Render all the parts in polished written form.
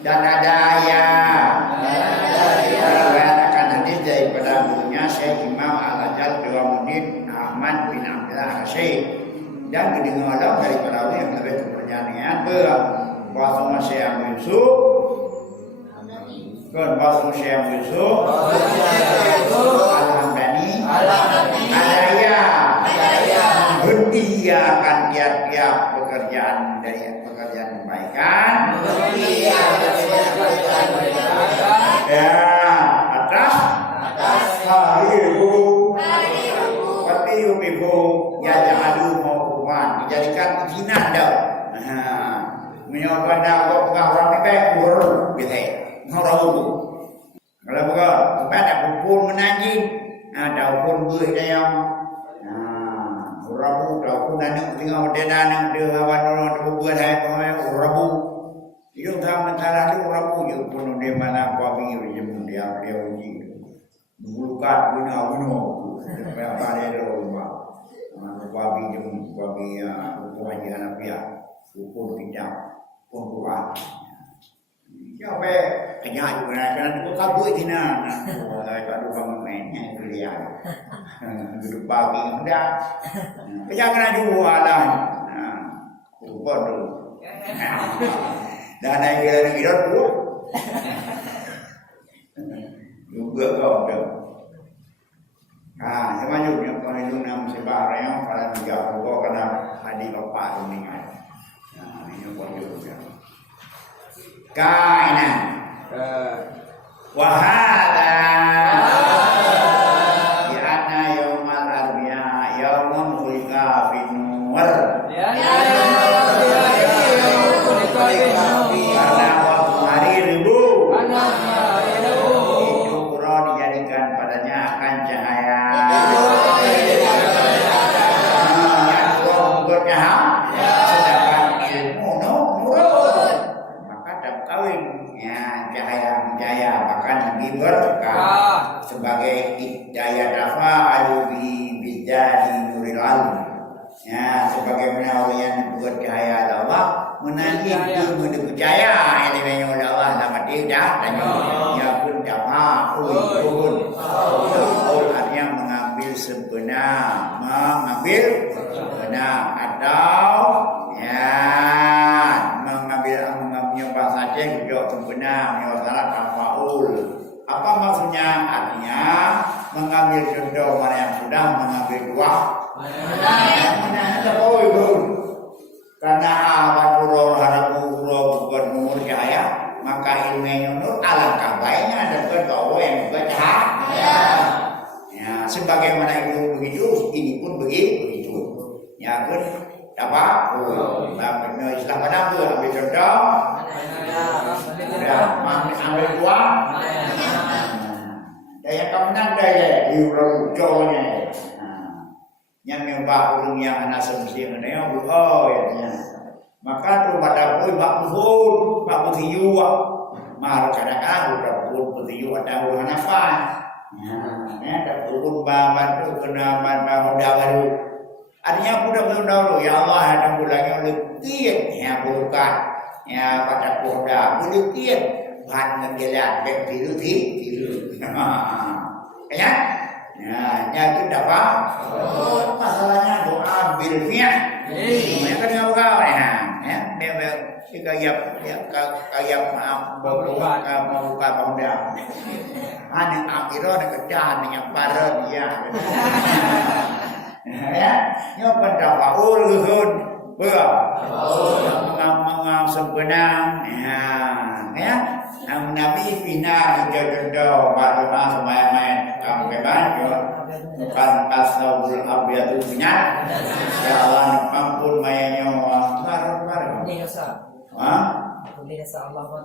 Dan ada meriwayatkan hadis daripada gurunya Syekh Imam Al-Ajal Jawamuddin Ahmad bin Abdullah Syekh dan kedengaran daripada yang terkait perjanjian bahwa Syekh Yusuf kan bahwa Syekh Yusuf Al-Hamdani adaya menghentikan tiap-tiap pekerjaan dari pekerjaan kebaikan ya atas haribu ya jahadu maukuman dijadikan ujian dah menyoba dah orang baik kurang gitu ngorau kalau begitu pada pun menanjing ada pun buih dah yang rabu dah pun nanti tinggal dedan dia hawan orang buat hai rabu hidup dalam negara itu rabu je pun dia mana babi dia uji bukan guna apa dia rumah babi babi Hanafiya hukum tidak pembuat siapa kenyang juga kan kabut tina kalau kamu mainnya dia duduk babi muda kejangan juga lah lupa dulu dan naik kira tu juga kau dah semuanya kalau itu nama sebarang kalau tidak buka kena hadir bapak ini kan ini pun juga kainan wahada ya ana yaumal arbi'a yaumun khuliqa fin nur karena waktu hari Rabu itu Quran dijadikan padanya akan cahaya sedangkan ilmu nurun maka dapat kawin ya cahaya bahkan lebih berkah sebagai daya dafa alubi bijadi nuril alim ya sebagaimana orang yang buat cahaya Allah menanti itu percaya yang dimana Allah sama tidak dan ya pun dafa pun artinya mengambil sebenar atau ya mengambil bahasa saja juga sebenar menyatakan tafaul apa maksudnya artinya mengambil contoh mana yang sudah mengambil dua mana ada itu karena awan urul haramu urul bukan nur cahaya maka ilmunya nur alangkah baiknya dan kedua yang juga cahaya ya sebagaimana itu begitu ini pun begitu ya kan apa Islam pada apa ambil contoh ambil dua daya kemenang daya diurut-urutnya yang nyembah ulung yang anak semestinya ya maka tu pada pun bak puthiyu mar kadang-kadang udah pun puthiyu ada ulung hanafan ya ada ulung bahan tu kena bahan baru artinya belum dahulu ya Allah ada mulanya oleh kian ya bukan ya pada poda boleh kian bahan ngejelat baik tiru ya itu dapat masalahnya doa bilfi'ah ya kan enggak kau ya kayak maaf membuka poda ada akhirnya ada kerjaan yang parah dia ya yang pendapaul luhun mengam sebenang ya Nabi bina jodoh pada semai kamu kebanyo bukan kasabul abiyatu punya jalan kampun mayanyo bareng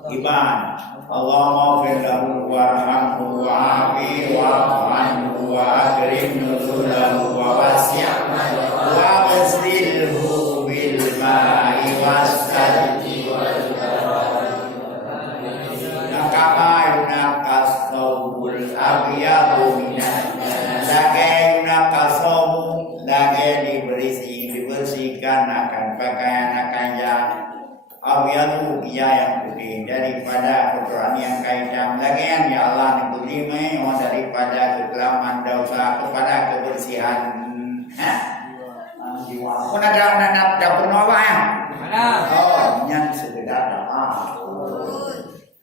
iman Allah maghfir lahu warhamhu wa'afi wa'anhu wa'akrim nuzulahu wa wasi' wa basilhu bil ma'i wassalji wal kama yunakas thawbul abyadu minan lagi yunakas thawbu lagi dibersihkan akan pakaian yang abyadu dia yang Suci daripada kotoran yang kaitan lagian ya Allah Nibuli mewa daripada kekelaman dosa kepada kebersihan jiwa. Pun ada dapur apa ya? Ada. Oh, yang sekedar doa.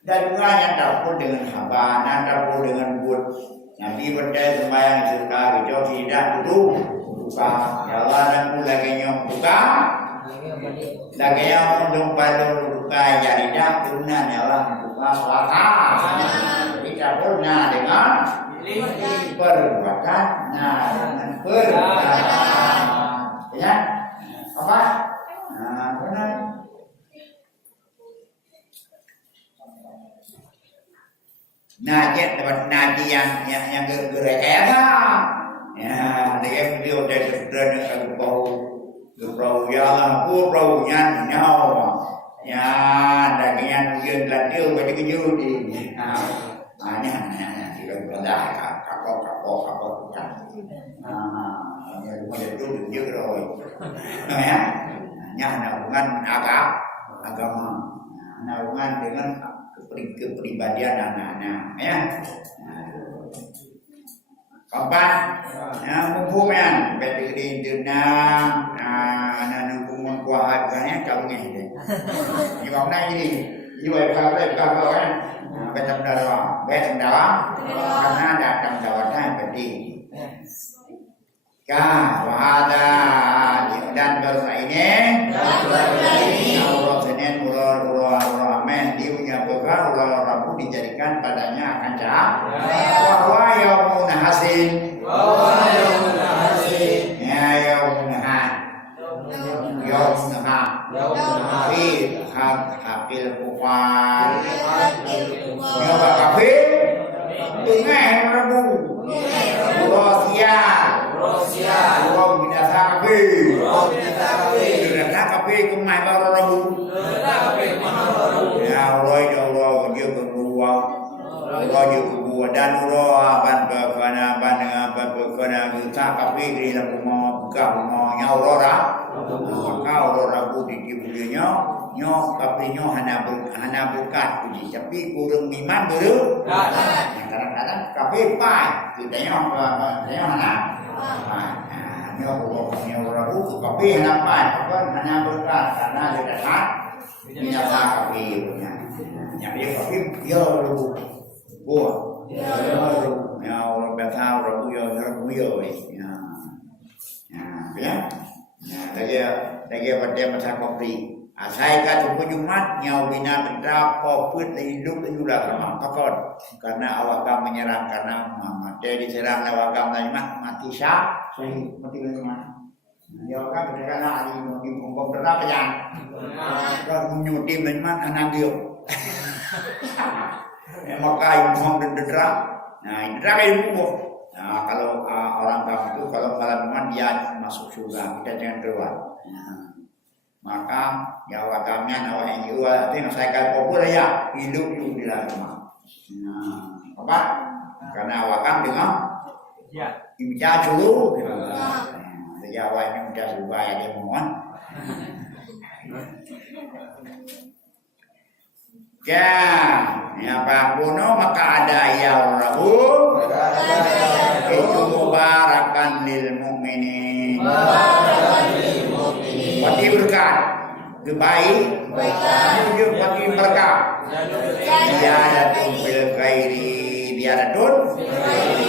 Dan juga yang dapur dengan haba, yang dapur dengan bud. Nabi berdaya sembahyang serta hijau tidak duduk buka. Ya Allah dan lagi buka. Lagi yang pada buka jadi dah turunan ya Allah buka selaka. Kita pernah dengan perbuatan, dengan perbuatan. Ya, apa? Nah, benar. Najis tempat najis yang gerai apa? Ya, dia video dari sederhana bau ya Allah, bau nyawa. Ya, dagingnya mungkin lantiu bagi keju di. Nah, kita belah kapok kan. Ya rumah itu dia rồi. Ya, hubungan agama. Hubungan dengan kepribadian anak-anak ya. Kapan mumpungnya beti kedina anak kumpul kuat kan kamu ni. Ni orang ni ni. Ibu kalau kan betam darah, karena datang dawatan beti. Wahada dan dosa ini Allah Senin urah men dia punya bekal urah Rabu dijadikan padanya akan cahaya bahwa yaumun hasin ya yaumun fi haqil kufar ya kafir dengan Rabu Rosia Wong binasa kabeh. Binasa kabeh kumai baru Rabu. Ya Allah dia kedua. Allah dia kedua dan Allah ban berkena binasa kabeh di dalam rumah ya Allah. Maka Allah Rabu di bulannya nyo kabeh nyo hana berkat puji tapi kurang iman dulu. Kadang-kadang kabeh pai kita nyo hana nyo Rabu kabeh hanapan hana berkat karena dia datang binasa kabeh punya. Yang dia kabeh yo buat. Ya orang betah Rabu yo ya. Lagi pada masa kopi. Saya kata Jumat nyau bina benda poput hidup juga sama pakon karena awak menyerang karena mati diserang awak mati sah saya mati mana dia awak karena ali mau dipungkong berapa yang kalau menyuti memang anak dia maka imam dan dera ilmu kalau orang kamu itu kalau malam dia masuk surga kita jangan keluar. Maka nyawa kami nawa yang jual itu saya kata populer ya hidup di dalam rumah. Apa? Karena awakam dengan imja dulu. Jawa ini udah supaya dia mohon. Ya Pak Bono maka ada ya Rabu itu mubarakan lil mukminin. Bagi berkat, kebaik, menuju bagi berkat. Biadatun bil khairi, biadatun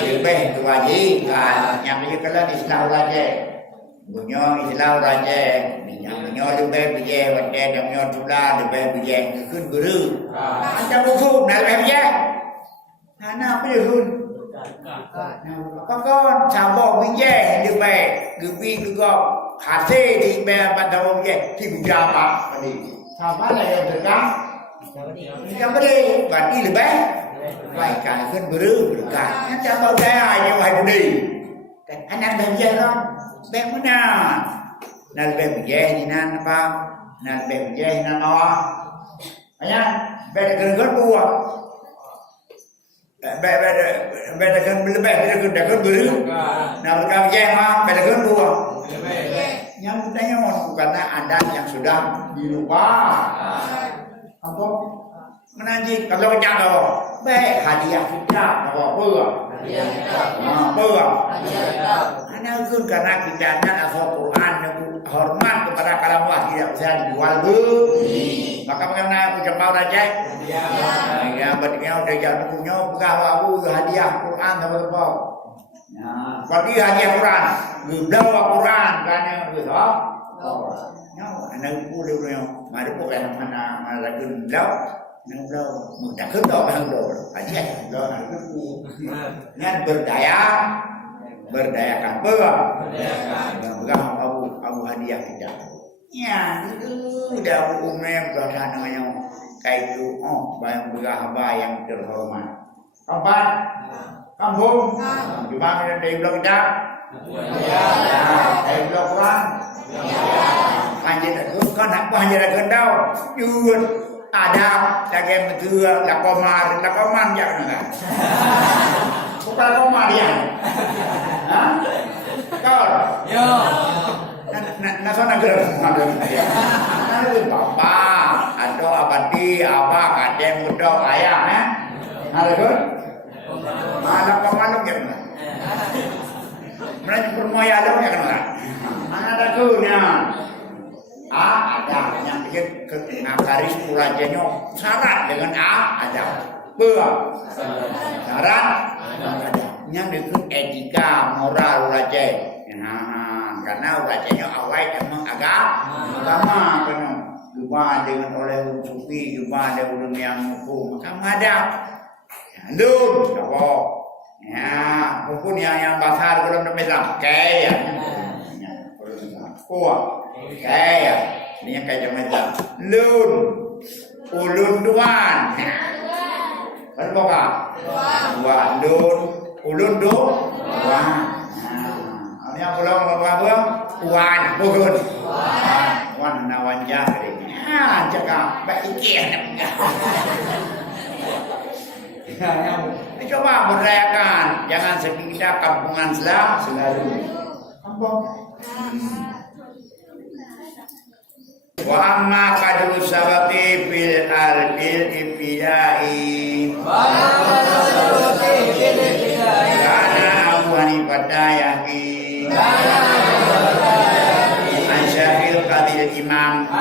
lebih kewajiban. Yang ini kalau Islam raja, bunyo Islam raja, yang bunyo lebih bijak, wadah yang bunyo tulah lebih bijak, kun guru. Macam buku, nak lebih bijak. Anak apa je kun? Kakak, cabok bijak lebih, gebi juga. Hasil di pada orang di berapa tadi? Sama lah yang terkang. Yang beri, berarti lebih baik kan berkat. Yang cabut saya yang baik beri. Anak berjaya lah, baik mana? Nak lebih berjaya ni nan apa? Nak lebih berjaya nan apa? Ayah, berdekat buah. Berdekat lebih berdekat beri. Nak berjaya mah berdekat buah. Yang tanya karena adat yang sudah dirubah. Apa? menanji kalau jago baik hadiah kita bawa apa hanya itu karena kita nak Al-Quran hormat kepada kalamah tidak bisa dijual maka bagaimana ucap kau raja ya berarti udah jatuh punya pegawai aku hadiah Quran apa berarti hadiah Quran gudang Quran kan yang gitu anak aku dia mari bukan mana lagi gudang nang đâu một đặc hứng đó hơn đồ phải chết đó là cái khu nên berdayakan Abu hadiah kita ya itu udah umumnya berada namanya kayak itu bayang terhormat kapan kampung cuma dari blok kita dari blok Quran panjang kan nak panjang đâu chưa ada lagi betul lakoman jangan kan bukan lakoman dia kau yo nasa negara ada bapa atau abadi apa ada muda ayah ada kan lakoman jangan mereka bermoya lo jangan ada tunya ada yang bikin garis pulajanya syarat dengan ada syarat ada yang bikin etika moral ulaje karena ulajanya awal memang agama kan juga dengan oleh sufi juga ada ulun yang hukum maka ada lun apa ya hukum yang besar belum dapat kayak kuat kayak ini yang kayak macam ulun duan berapa ulun duan ini yang pulang berapa uan bukan uan nawan jari jaga baik ikan coba berayakan jangan sekitar kampungan selalu kampung wa amma qadru sabati fil ardil ibtidai kana Abu Hanifah yaqi Ansyafil qadir imam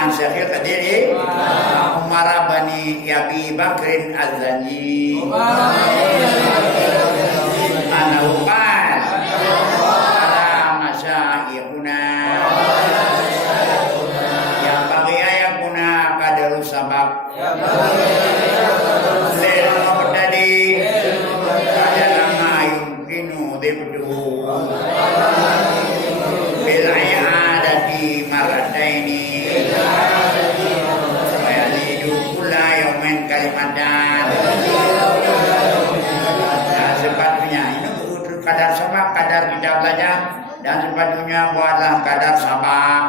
Ansyafil qadir Umar bani Abi Bakrin az-Zanji kadar kita belajar dan sepatutnya buatlah kadar sabar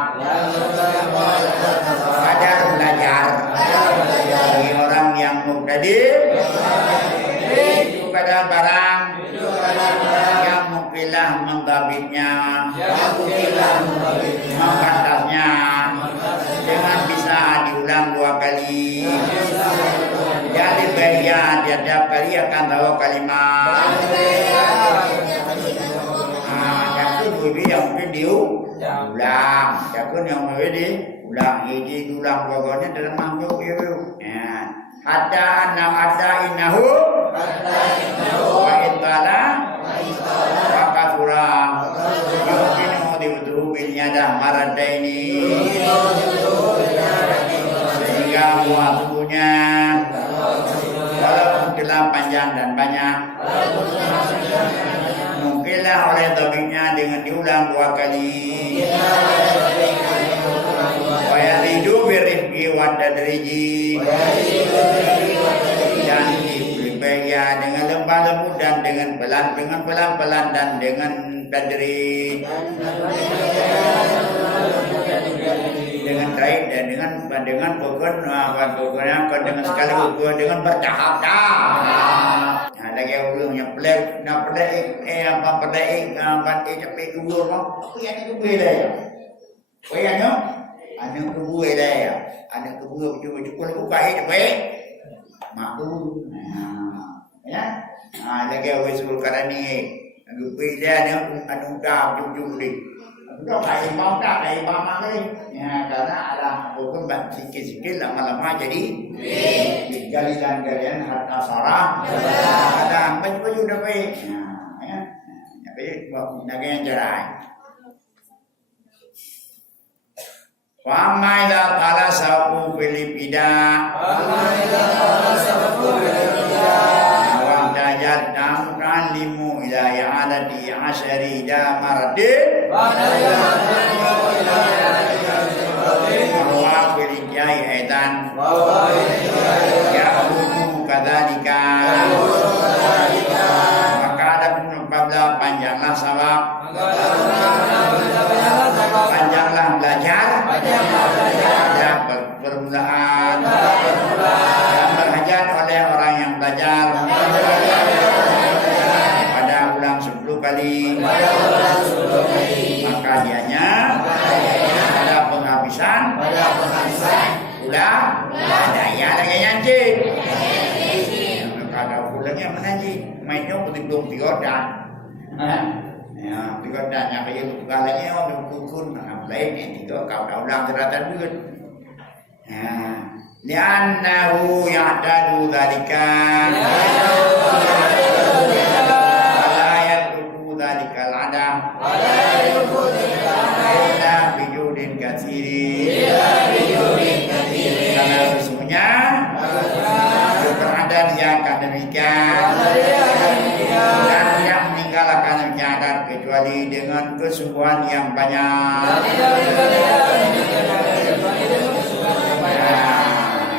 kadar belajar bagi orang yang mubtadi itu kadar barang yang mukilah menggabitnya mengkatasnya dengan bisa diulang 2 kali jadi bahaya tiap kali akan tahu kalimat yang mungkin diulang, jangan yang mungkin diulang, ini diulang pokoknya dalam makhluk itu. Hatta inahu, wa itala, wa kasura, mungkin mau dibutuh bilnya marada ini, sehingga waktunya walaupun telah panjang dan banyak. Mungkinlah oleh tabiknya dengan diulang 2 kali. Wa yaridu birifqi wa tadriji. Dan diberikan dengan lemah lembut dan dengan pelan-pelan dan dengan tadrij. Dengan baik dan dengan pokoknya dengan sekali dengan bertahap-tahap. Lagi orang yang pelik, nak pelik, capek dulu, apa yang itu bela ya? Apa yang Anak kebue dah ya. Anak kebue cukup buka hidup maklum. Ya. Lagi awak sebut kerana ni. Gupi dia ni anu dah jujur ni. Dah kain bang ni. Ya, karena ada hukum sikit-sikit lama-lama jadi galian harta sarah. Ada baju dah baik. Ya. Ya baik buat naga yang cerai. Pamaila pala sapu Filipina. Awam dajat damkan limu ila yang ada di asyari damarade. Bahwa Filipiyai edan. Ya hukum kadalika. Maka ada pabla panjanglah sabab. Panjanglah belajar. Ada permulaan. Dan berhajat oleh orang yang belajar. Pada ulang 10 kali. Maka dianya pada penghabisan. Ulang. Daya lagi nyanyi. Kalau ulangnya menanji. Mainnya belum digodan. Ya, bigodanya kaya galanya orang kukun lain yang tiga kau dah ulang terata duit. Liannahu ya'dalu dzalika. La yatruku dzalika al-adam. Illa bijudin katsiri. Karena sesungguhnya keberadaan yang akan demikian dan tidak meninggalkan keadaan kecuali dengan kesungguhan yang banyak.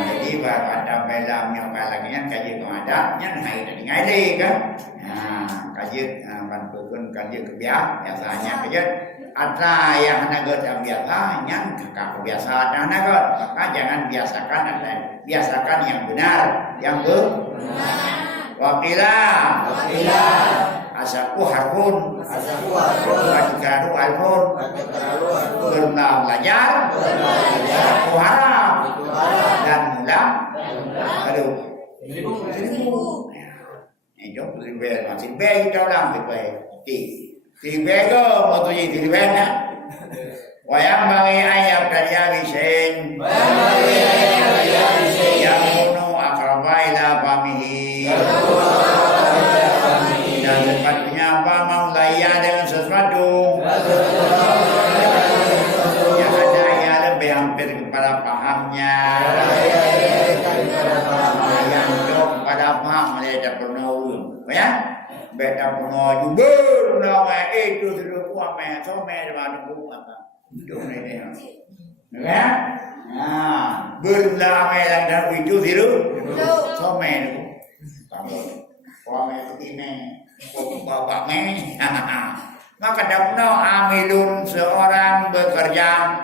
Jadi pada malamnya palangnya kaji pengadapnya ngai kan. Kaji bantukan kaji kebiasaan kaji ada yang nagot yang biasa yang kebiasaan nagot, maka jangan biasakan yang benar, yang benar. Wakila asaku harun wajikaru alfun berulang belajar aku harap dan mudah aduh 1000 ini jauh 1000 masih baik kita ulang di bego motu di bena wayang bagi ayam karya bisen yang kuno akrabaila pamihi dan sepatutnya apa mau layan dengan sesuatu yang ada yang lebih hampir kepada pahamnya yang jauh kepada paham mereka pernah ya beda pernah juga nama itu sudah kuat meh so meh depan buku apa itu ini ya berdamai dan itu siru so meh kamu kuat ini bapak meh maka dapno amilun seorang bekerja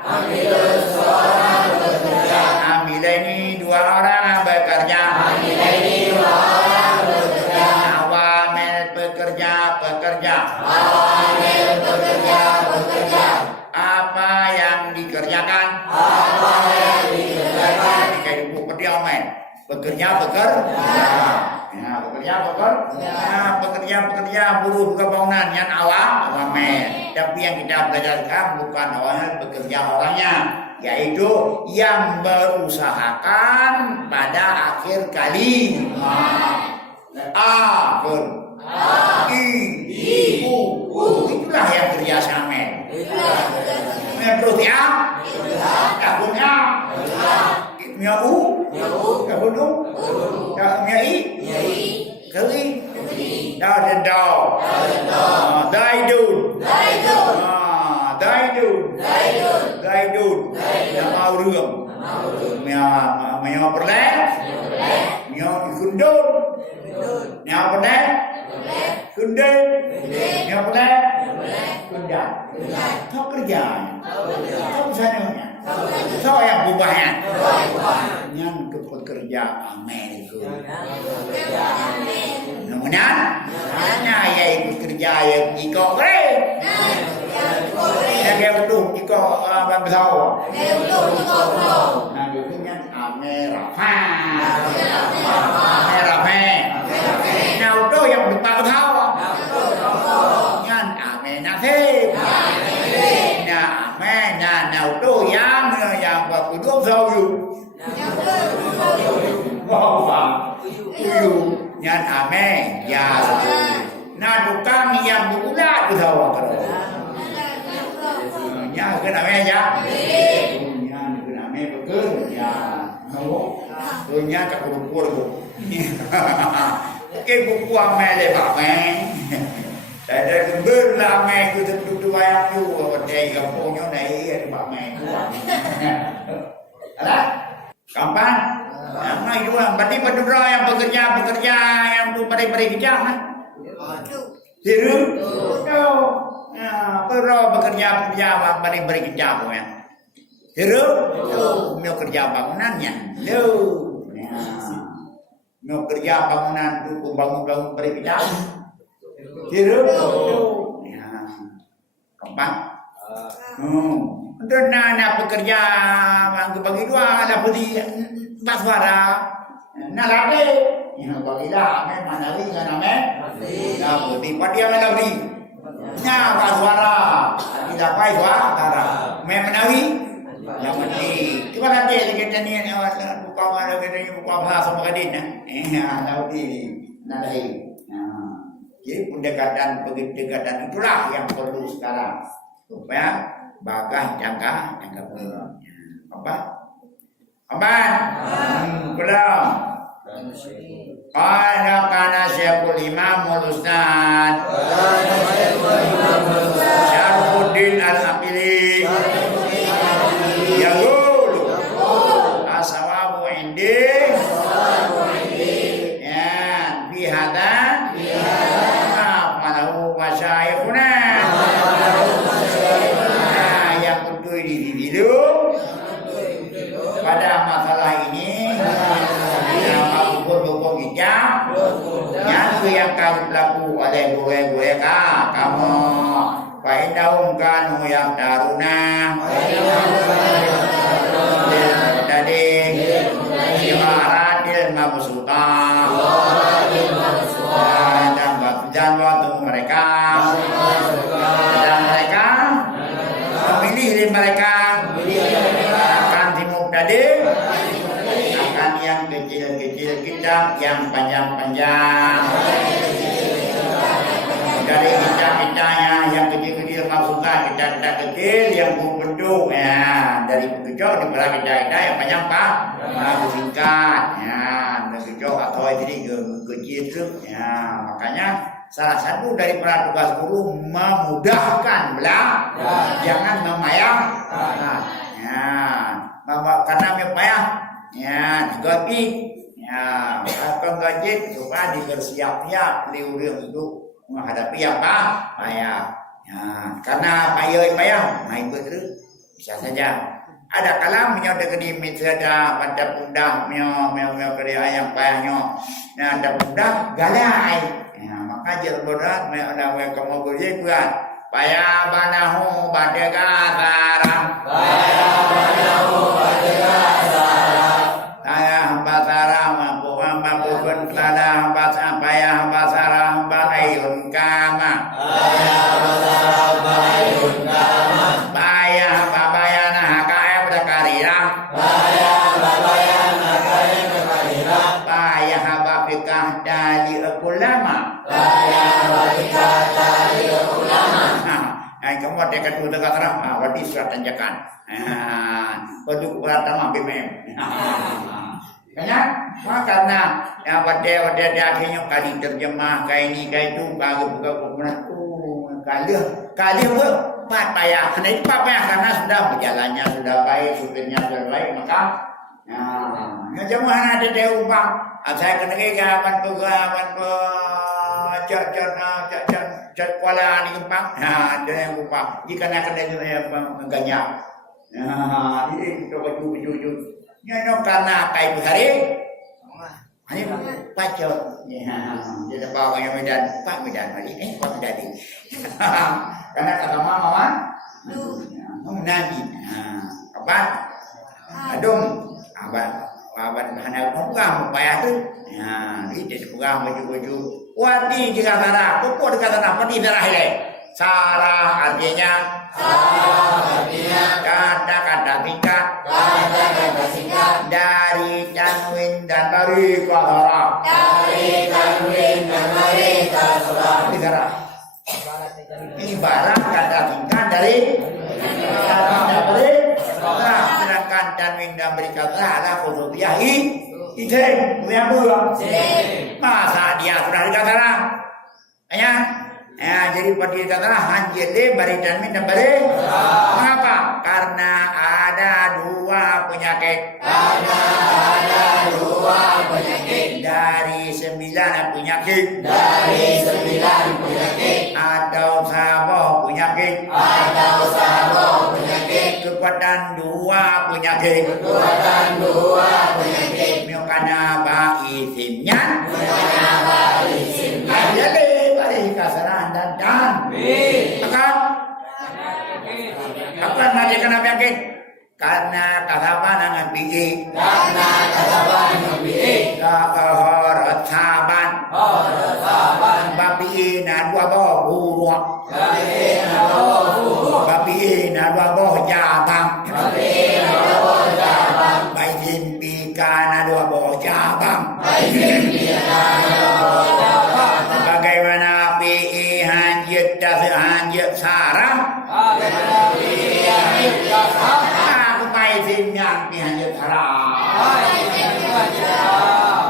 amilaini dua orang bekerja apa yang dikerjakan kayak ibu pediamen bekerja buruh kebangunan yang awam tapi yang kita belajarkan bukan orang bekerja orangnya, yaitu yang berusahakan pada akhir kali itulah yang kerja samen. Terus ya, tahunnya, miau, tahunu, miai, kali, daidun, nama urang, miau perleh, miau ikundun. Yang benar, kundang. Yang benar, kundang. Tahu kerjanya, tahu sananya, tahu yang bubahnya. Yang pekerja Amerika. Namanya, hanya yang kerja yang ikut kere. Yang betul ikut ban besar. betul. Nah, biasanya merah. Merah. Nào tôi yang betul tahu. Nyan nak thế. Nah, nào tôi yang buat kuduk sâuอยู่. Nyan ya. Nah, tukang yang bulat tahu apa. Nya kena ya. Nya kena betul ya. Nya kat ukur tu. Okey buku amal le pak men. Ada gembel lah men tu tu ayam tu apa dia kampungnya naik pak men tu. Alah. Kapan? Mai dua berarti berdua yang bekerja yang tu pada kerja kan? Siru? Perlu bekerja pada kerja pun ya. Siru? Mau kerja bangunannya. Lo. Mau kerja bangunan tu bangun kerja. Siru? Ya. Kapan? Dan nak bekerja bagi dua ada beli baswara. Nak lagi. Ya bagi dah memang lagi kan ame. Ya beli padia lagi. Nya baswara. Tidak pai suara. Memang lagi. Yang penting. Cuba nanti kita ni buka mana kita buka bahasa Magadin. Nanti nanti. Jadi pendekatan itulah yang perlu sekarang supaya bagai jangka apa? Belum. Kana Syekhul Imam Ustaz Syarfuddin Al-Aqili yaqul as-sawabu indi ya fi hadza ma falahu masyayikhuna yang betul di pada masalah ini yang buku hijab yang kamu laku oleh gue kamu faidahum kanu yang daruna tadi imaratil mabsuta dan waktu mereka memilih mereka akan timur tadi akan yang kecil-kecil kita yang panjang-panjang dari kita-kitanya yang kecil-kecil maksudnya kita kecil yang bentuk ya dari bentuk dibelah kita yang panjang pak singkat ya bentuk atau jadi kecil itu ya makanya salah satu dari para tugas guru memudahkan belah jangan memayah ya karena mepayah ya digaji ya atau gaji supaya dibersiap-siap liur untuk menghadapi apa payah ya karena payah nah itu bisa saja ada kalam menyodek di misalnya pada pundak meo kerja yang payahnya nah ada pundak galai ya maka jerbodat ada kamu kerja buat payah banahu badega tarang kamu dekat udah terang, wadi surat tanjakan. Produk pertama BMM. Karena yang wadi akhirnya kali terjemah kayak ini kayak itu baru buka pemenang. Kali empat payah. Karena itu payah karena sudah berjalannya sudah baik, supirnya sudah baik maka. Jemaah ada dia umpah. Saya kena kawan cat kuala ni umpah. Ada yang umpah. Jika nak kena ganyak. Ini kita baju. Nyono karena kai hari. Ini pacot. Dia bawa yang Medan hari. Pak Medan. Karena kata mama Nabi. Kapan? Adum. Abad hana kurang bayar tu. Ini kurang baju-baju. Wadi jika tanah, pokok dekat tanah padi darah ile. Sarah artinya kata-kata singkat dari tanwin dan dari kasara. Ibarat kata singkat dari sedangkan tanwin dan dari kasara adalah khususiyah ide yang buang. Masa dia sudah dikatakan jadi pada katalah hanjir le bari tanwin dan bari. Mengapa? Karena ada dua penyakit. Dari 9 penyakit. Atau sabah penyakit. Kekuatan dua penyakit. Miokana ba isimnya. Jadi bari kasaran dan akan nanti kena penyakit karena kasapan dengan biji kahar saban babi na dua boh babi na dua boh jabang baijin pika dua boh jabang bagaimana pi hanjit sarang aku baijin yang pi hanjit sarang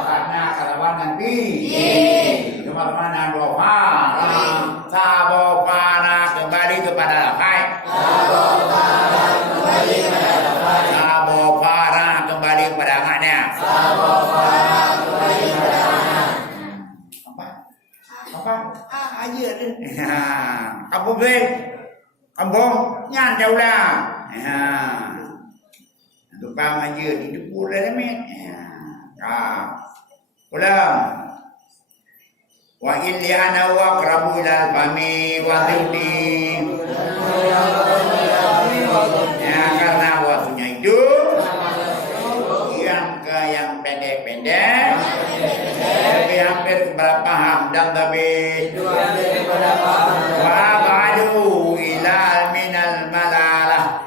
karena kalawan nanti teman-teman doa sabo para kembali kepada lapai sabo para kembali kepada anaknya apa aja ni kampung beli kampung nyan jauh lah tukang aja di dapur dah ni ulang wa ilyana wa qrabu ilal fami wa tudi karena waktunya itu yang pendek-pendek tapi hampir paham dan tapi wa ba'du ilal minal malalah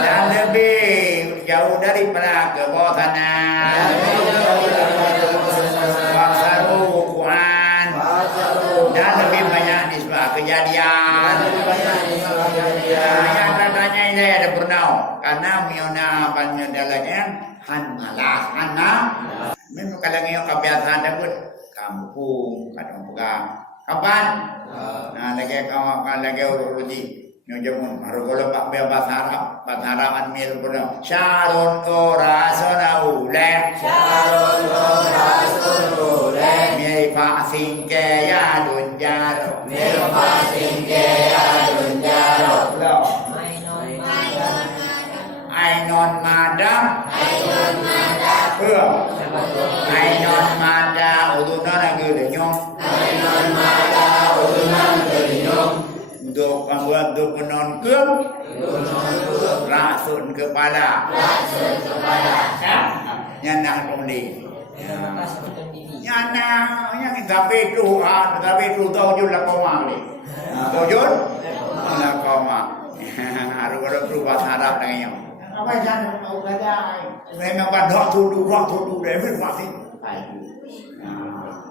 dan lebih jauh daripada kebosanan dan lebih banyak nisbah kejadian. Yang katanya ini ada bernau karena miona banyak dalanya hana. Memang kadang-kadang kebiasaan dapat kampung kadang pegang. Kapan? Nah lagi kawan lagi uruti. Nyojamun baru kalau pak bahasa Arab admir pun syarun orasona uleh mirip singke ya dunjaro ainon madam ainon mada udunan lagi lenyong untuk membuat untuk penonton rasun kepala nyanah pembeli nyanah yang tapi itu tahu juga koma ni tujuh lah koma harus ada perubahan Arab dengan yang apa jangan mau belajar memang pada tuduh demi pasti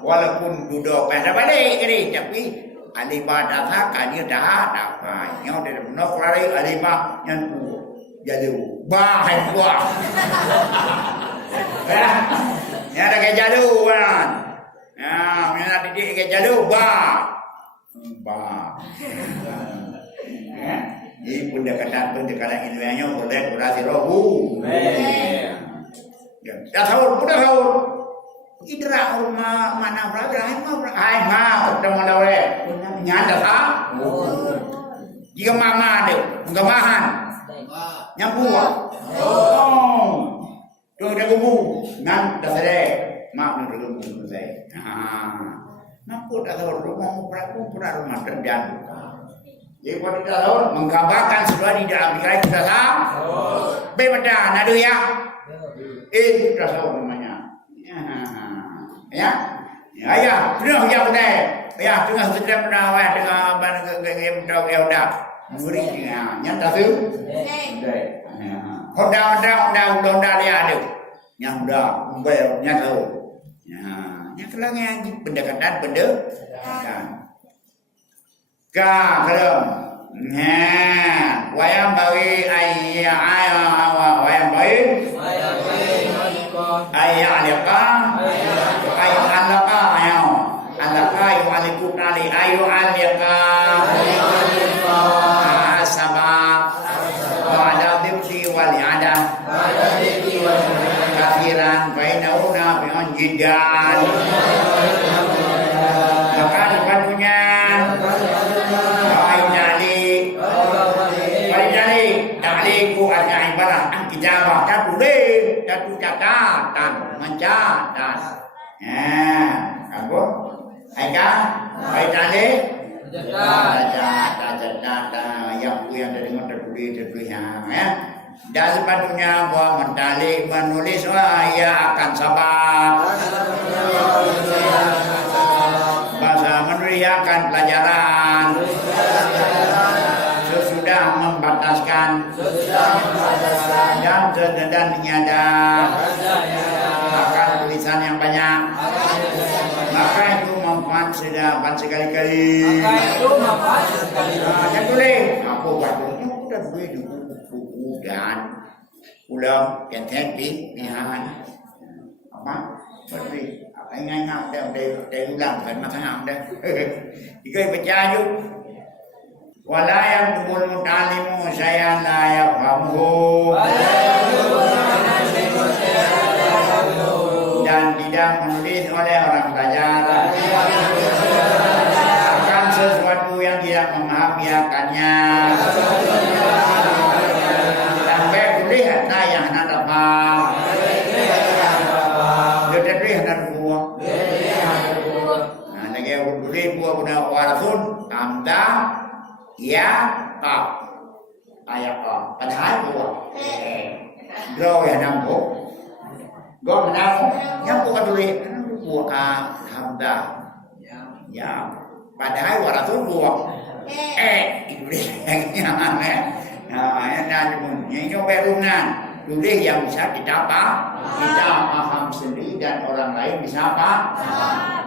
walaupun duduk pada balik ini tapi alibah datang kan dia dah dapat yang dia nak lari alibah yang tu jadi bahaya buah yang ada ke jadu kan yang ada didik ke jadu bah ini pendekatan ilmiahnya boleh durasi rohu dah tahu idra rumah mana berapa hai ma udah mau dawe nyanda ha jika mama ada ngamahan nyampu tu dah kubu nan dah sere mak nak kubu saya nampu dah tahu rumah berapa rumah terbian Jadi kalau tidak tahu menggambarkan sesuatu di dalam pikiran kita tahu. Beda ada ya. Itu kita tahu namanya. Ya. Ya, tengah ya udah. Ya, tengah sudah pernah dengan apa game ya udah. Muridnya nyata tu. Udah dia ada. Yang udah nyata. Yang kelangnya pendekatan. Kalau wayang bagi wayang bagi ayah alaka ayu aliku kali ayu alaka sabab ada dibsi wali ada kafiran bainauna bi'an jidan maka sepatunya ku ada ibarat kijabah datu catatan mencatat kamu aika baitale catatan yang dari tertulis ya dan sepatutnya bahwa mendalik menulis ia akan sabar bahasa menulis akan pelajaran sesudah membataskan dan menyadar akan tulisan yang banyak maka itu manfaat sekali-kali jangan boleh aku waktunya udah duit buku dan ulang kentepi nihan apa seperti apa yang udah ulang kan macam dah jika baca yuk wala yaqul mutalimu sayan la yafhamuhu dan tidak menulis oleh orang belajar akan sesuatu yang tidak memahami akannya dan baik tulis hatta yang hendak faham dia tulis hendak buah nah lagi tulis buah guna warasun amda ya tak ayat padahal buah draw yang nampak gom nampak yang bukan tulis buah hamdah ya padahal warasun buah itu yang aneh nah yang yang coba runan tulis yang bisa kita paham sendiri dan orang lain bisa paham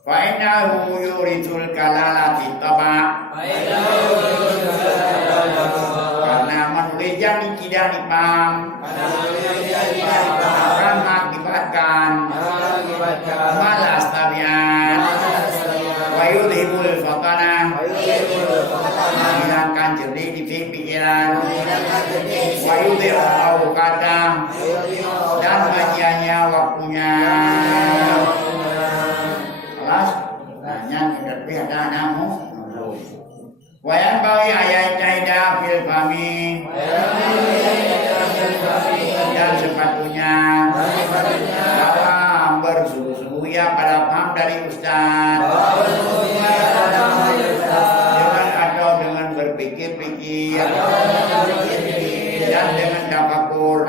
Fa'inahu yuridul kalalati taba karena menulis yang tidak dipaham akan mengakibatkan malas tabiat wa yudhibul fatana menghilangkan jernih di pikiran wa yudhi'u kata dan bagiannya waktunya yang ada namu wayan bagi ayat caidah fil fami dan sepatunya bahwa bersungguh-sungguh ya pada paham dari ustaz dengan berpikir-pikir dan dengan tafakur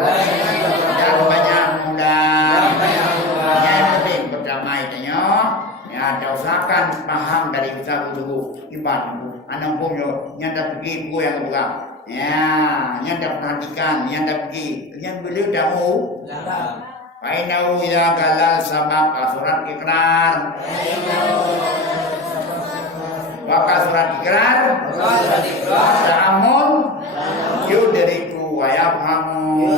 dan banyak mudah yang penting pertama itu ada usahakan paham dari kita dulu ibadah anak punya nyata pergi bu yang buka ya nyata perhatikan nyata pergi yang beliau damu fainau ila galal sabab surat ikrar maka surat ikrar ta'amul yudriku wa yafhamu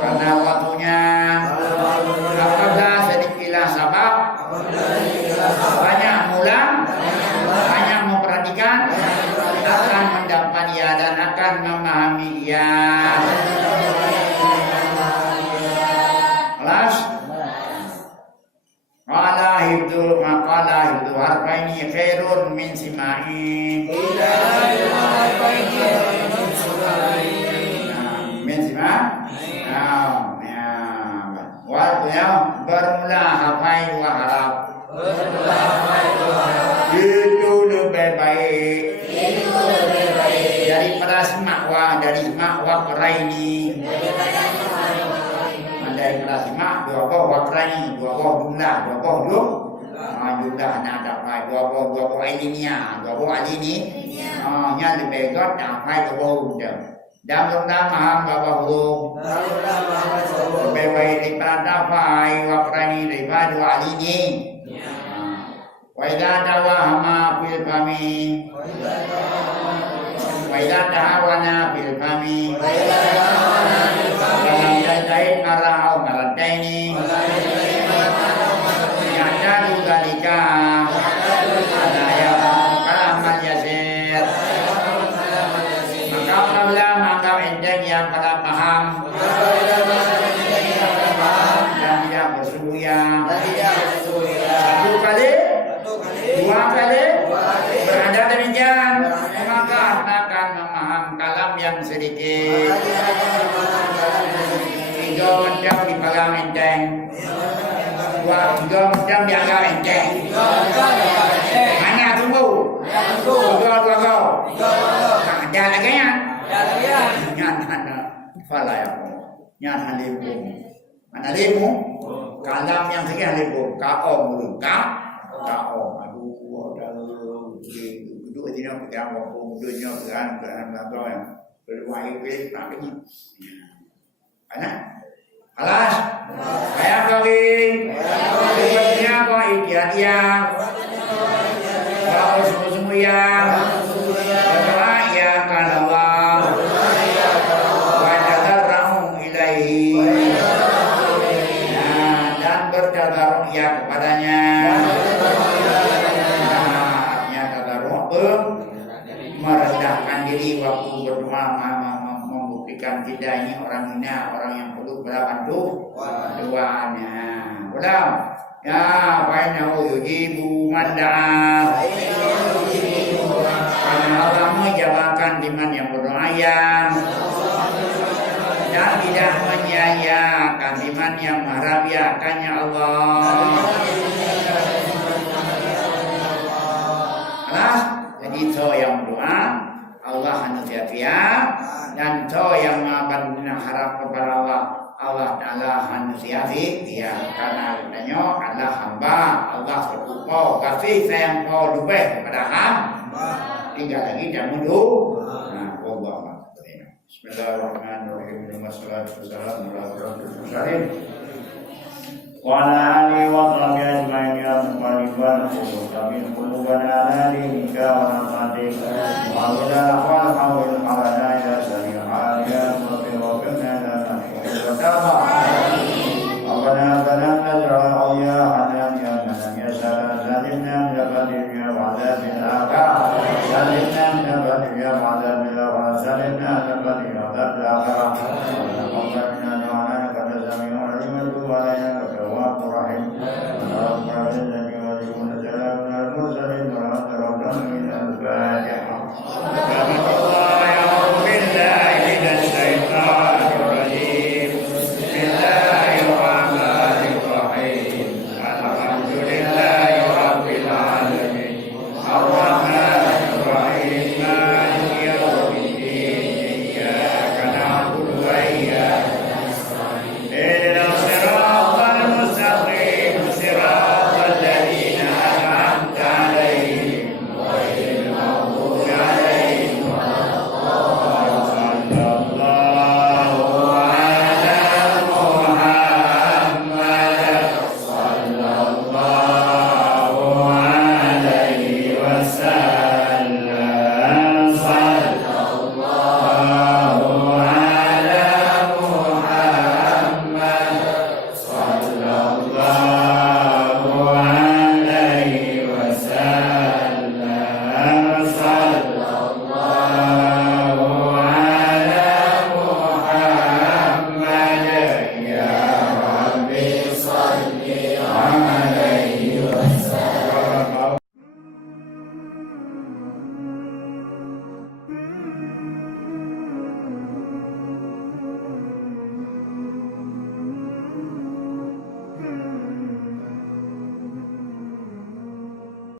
karena waktunya apabila sedikitlah sabab banyak mulang banyak memperhatikan akan mendapat ia dan akan memahami ia kelas qala hibdul maqala hibdul harfaini khairun min simai min simai bermula hafai wa harap simak dari simak wakraini. Daripada simak dua buah wakraini, dua buah jumlah, dua buah jumlah nak dapat dua buah aliniah, dua buah alini. Nya lebih got dapat dua buah je. Dan luna maham dua huruf. Lebih baik daripada dapat wakraini daripada dua alini. Wa idza tawahama fil fami wa idza tahawana fil fami dalam jahit marau maradaini ya'dalu dalika ala ya kalamal yasir maka apabila menganggap enteng yang pada paham dan tidak bersungguh-sungguh satu kali dua kali berada demikian maka akan memaham kalam yang sedikit. Tiga macam dipegang enteng, tiga macam dianggap enteng. Mana tunggu? Dua kau. Ada lagi ya? Nyata fala ya. Nyata limu. Mana limu? Kalam yang sekian limu. Kau mulu kau. Duduk di dalam pegang wapung, duduknya pegang belakang yang berwahyu pilih tak ini. Mana? Alas. Ayam kali. Sebenarnya apa dia? Kalau semua ya. Berdoa ya Allah. Wajadarrahum ilaihi. Dan bertadarruh ya kepadanya. Merendahkan diri waktu berdoa, membuktikan kita ini orang hina, orang yang perlu berbantu doanya. Ulang. Ya, fa'innahu yujibu man da'a. Karena Allah menjawabkan liman yang berdoa dan tidak menyia-nyiakan liman yang mengharapkannya Allah. Alas. Jadi so yang berdoa Allah hanusiafia dan so yang harap kepada Allah Ta'ala hanusiafia karena katanya Allah hamba Allah berkumpul kasih sayang kau lebih kepada hamba tinggal lagi dan mundur. Nah, Allah. Bismillahirrahmanirrahim. Wassalamualaikum warahmatullahi wabarakatuh. Wa ala alihi wa sahbihi ajma'in ya muqallibal qulub tamin qulubana ala dinika wa nafati wa bila wal hawil halana ya sari'a ya rabbi wa qina lana wa ta'ala Rabbana balanna al-ra'a ya hanan ya manan ya salimna min al-qadir ya wa'adabil akhirah salimna min al-qadir ya wa'adabil akhirah salimna min al-qadir ya wa'adabil akhirah